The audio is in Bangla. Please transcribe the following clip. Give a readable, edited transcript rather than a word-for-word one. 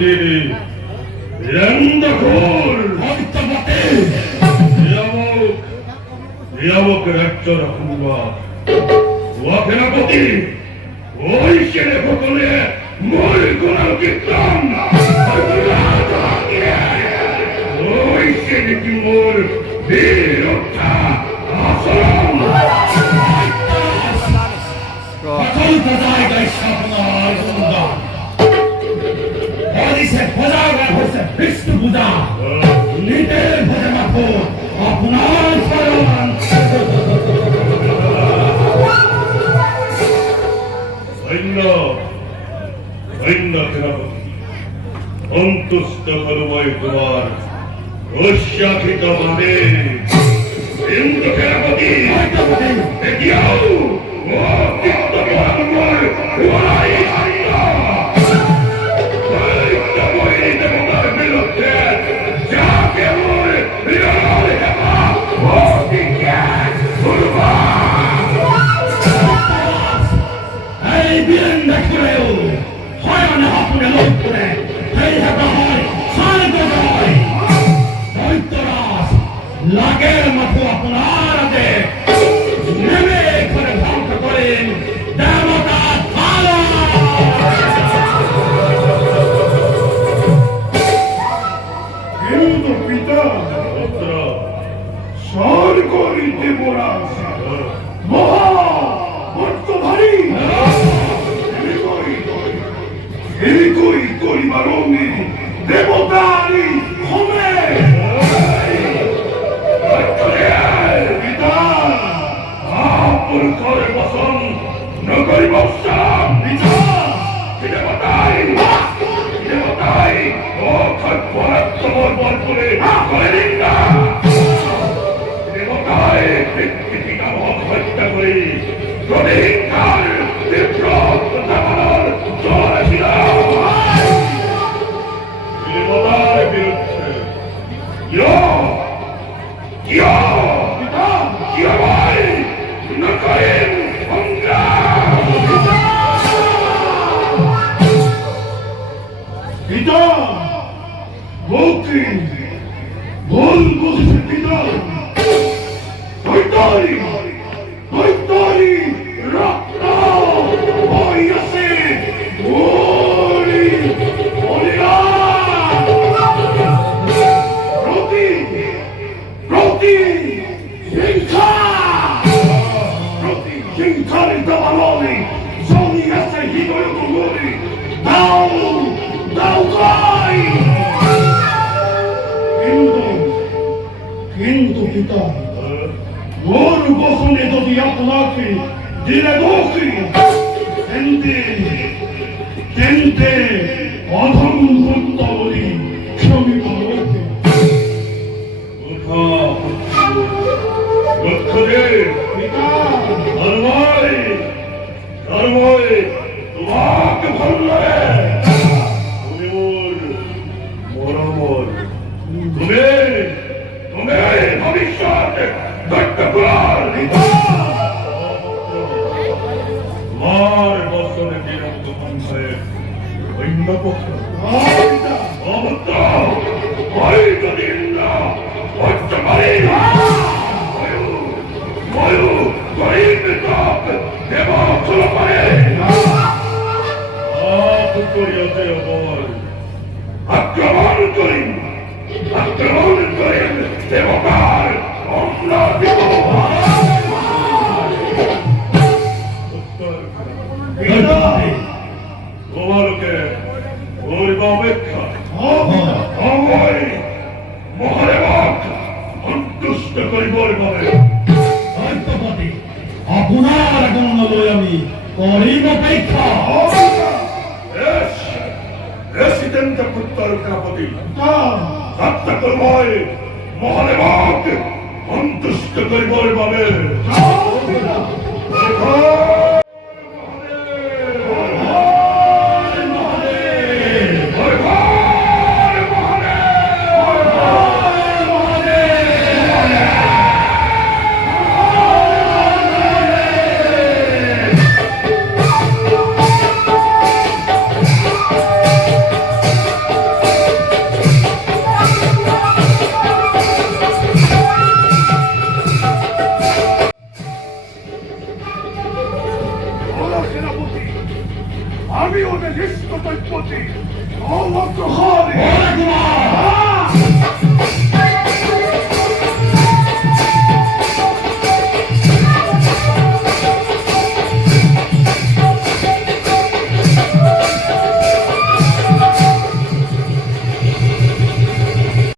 সেনাপতি বীরেন্দ্রকুল নিয়ামকের একজন হুঙ্গার ও সেনাপতি ওই সেনে সকলে মই গোলাম কীর্তন ওই সেনে কি মোর বীর রক্ষা আসন সকল প্রজায় গাই সাপনার গুণগান হরিষে প্রজাগান হচ্ছে বিষ্ণু পূজা নিজের ভোজে মাথো আপনার শরণ ধন্য সেনাপতি সন্তুষ্ট করবই তোমার রস্যাখিত ভাবে হিন্দু সেনাপতি দেখিয়াও ও চিত্ত মহানগর ওরাই দেবতার বিরুদ্ধে যা কেমন বিরল হেমা ও বিজ্ঞান এই বীরেন্দ্র করেও হয় মানে হাপুরে লোক করে এই হেবা হয় স্বর্গ জয় দৈত্যরাজ লাগের মতো আপনার হাতে নেমে করে ধ্বংস করেন দেবতা ভালো কিন্তু পিতা স্বর্গ দেবরাজ মহা বড্ড ভারী কই করিবার অগ্নি দেবতারি হবে পিতা আপন ঘরে বসন নগরী বৎসাম পিতা দেবতাই ও খড়পরাত তোমার বল করে করে দিন না দেবতাই পিতা মহৎ হত্যা করে প্রতিহিংসার তীব্র প্রতাপনার জল ছিল দেবতার বিরুদ্ধে নকরেন সংগ্রাম পিতা ভুল বুঝছে পিতা দৈত্যরি রক্ত হইয়াছে হিংসারিত আলোনে জমিয়াছে হৃদয় গুলি দাও যাই কিন্তু পিতা মোর বসনে যদি আপনাকে দিলে দোষী তেন্তে অধম ভক্ত বলি ক্ষমি করতে তোমাকে বললে তুমি মোর তুমি ভবিষ্যৎ মার বছরে বিরক্ত পন্থায় অন্য পক্ষ যদি ইন্দ্র হচ্ছে পারে আক্রমণ করেন দেবতার তোমারকে অপেক্ষা মহাদেবক সন্তুষ্ট করিবার ভাবে আপনার গণ্য লই আমি করিব অপেক্ষা রেসিডেন্ট পুত্র সেনাপতি যাত্রা করবই মহাদেবক সন্তুষ্ট করিবার ভাবে আমি ওদের নিষ্ঠতার প্রতি অগ্রহণে ওরে কুমার